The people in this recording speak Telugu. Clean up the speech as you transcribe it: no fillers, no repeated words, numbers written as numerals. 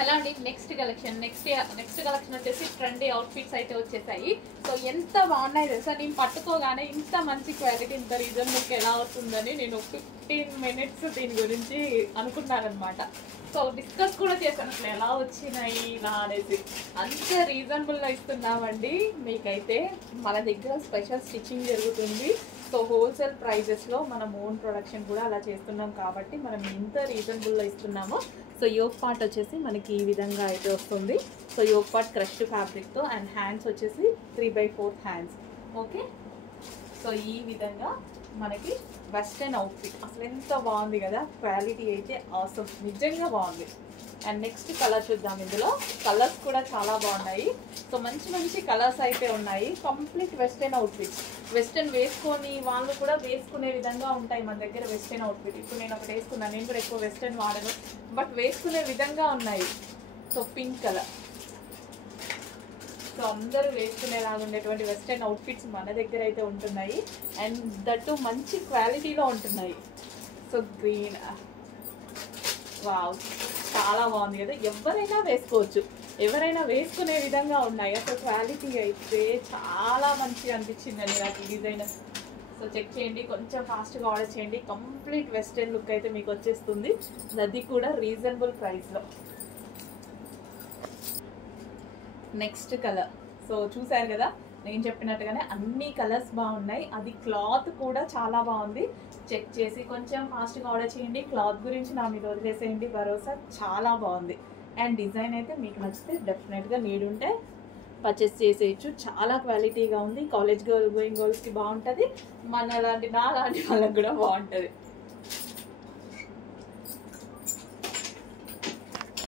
హలో అండి, నెక్స్ట్ కలెక్షన్ వచ్చేసి ట్రెండీ అవుట్ఫిట్స్ అయితే వచ్చేసాయి. సో ఎంత బాగున్నాయి తెలుసా. నేను పట్టుకోగానే ఇంత మంచి క్వాలిటీ ఇంత రీజనబుల్కి ఎలా అవుతుందని నేను 15 minutes దీని గురించి అనుకున్నానమాట. సో డిస్కస్ కూడా చేశాను అసలు ఎలా వచ్చినాయి ఇలా అనేసి. అంత రీజనబుల్గా ఇస్తున్నామండి మీకైతే. మన దగ్గర స్పెషల్ స్టిచ్చింగ్ జరుగుతుంది. సో హోల్సేల్ ప్రైజెస్లో మనం ఓన్ ప్రొడక్షన్ కూడా అలా చేస్తున్నాం కాబట్టి మనం ఇంత రీజనబుల్లో ఇస్తున్నాము. సో యోక్ పార్ట్ వచ్చేసి మనకి ఈ విధంగా అయితే వస్తుంది. సో యోక్ పార్ట్ క్రష్డ్ ఫ్యాబ్రిక్తో అండ్ హ్యాండ్స్ వచ్చేసి 3/4 హ్యాండ్స్. ఓకే, సో ఈ విధంగా మనకి వెస్టర్న్ అవుట్ఫిట్ అసలు ఎంత బాగుంది కదా. క్వాలిటీ అయితే ఆసమ్, నిజంగా బాగుంది. అండ్ నెక్స్ట్ కలర్ చూద్దాం. ఇందులో కలర్స్ కూడా చాలా బాగున్నాయి. సో మంచి మంచి కలర్స్ అయితే ఉన్నాయి. కంప్లీట్ వెస్టర్న్ అవుట్ఫిట్స్, వెస్టర్న్ వేసుకొని వాళ్ళు కూడా వేసుకునే విధంగా ఉంటాయి మన దగ్గర వెస్టర్న్ అవుట్ఫిట్. ఇప్పుడు నేను ఒకటి వేసుకున్నాను, నేను కూడా ఎక్కువ వెస్టర్న్ వాడను, బట్ వేసుకునే విధంగా ఉన్నాయి. సో పింక్ కలర్, సో అందరూ వేసుకునేలాగా ఉండేటువంటి వెస్టర్న్ అవుట్ఫిట్స్ మన దగ్గర అయితే ఉంటున్నాయి. అండ్ దట్టు మంచి క్వాలిటీలో ఉంటున్నాయి. సో గ్రీన్, వావ్ చాలా బాగుంది కదా. ఎవరైనా వేసుకోవచ్చు, ఎవరైనా వేసుకునే విధంగా ఉన్నాయి. అసలు క్వాలిటీ అయితే చాలా మంచిగా అనిపించిందండి నాకు ఈ డిజైన్. సో చెక్ చేయండి, కొంచెం ఫాస్ట్గా ఆర్డర్ చేయండి. కంప్లీట్ వెస్టర్న్ లుక్ అయితే మీకు వచ్చేస్తుంది, అది కూడా రీజనబుల్ ప్రైస్లో. నెక్స్ట్ కలర్, సో చూసారు కదా నేను చెప్పినట్టుగానే అన్ని కలర్స్ బాగున్నాయి. అది క్లాత్ కూడా చాలా బాగుంది. చెక్ చేసి కొంచెం ఫాస్ట్గా ఆర్డర్ చేయండి. క్లాత్ గురించి నా మీద వదిలేసేయండి భరోసా, చాలా బాగుంది. అండ్ డిజైన్ అయితే మీకు నచ్చితే డెఫినెట్గా నీడ్ ఉంటే పర్చేస్ చేసేయచ్చు. చాలా క్వాలిటీగా ఉంది. కాలేజ్ గోయింగ్ గర్ల్స్కి బాగుంటుంది, మన లాంటి నా లాంటి వాళ్ళకి కూడా బాగుంటుంది.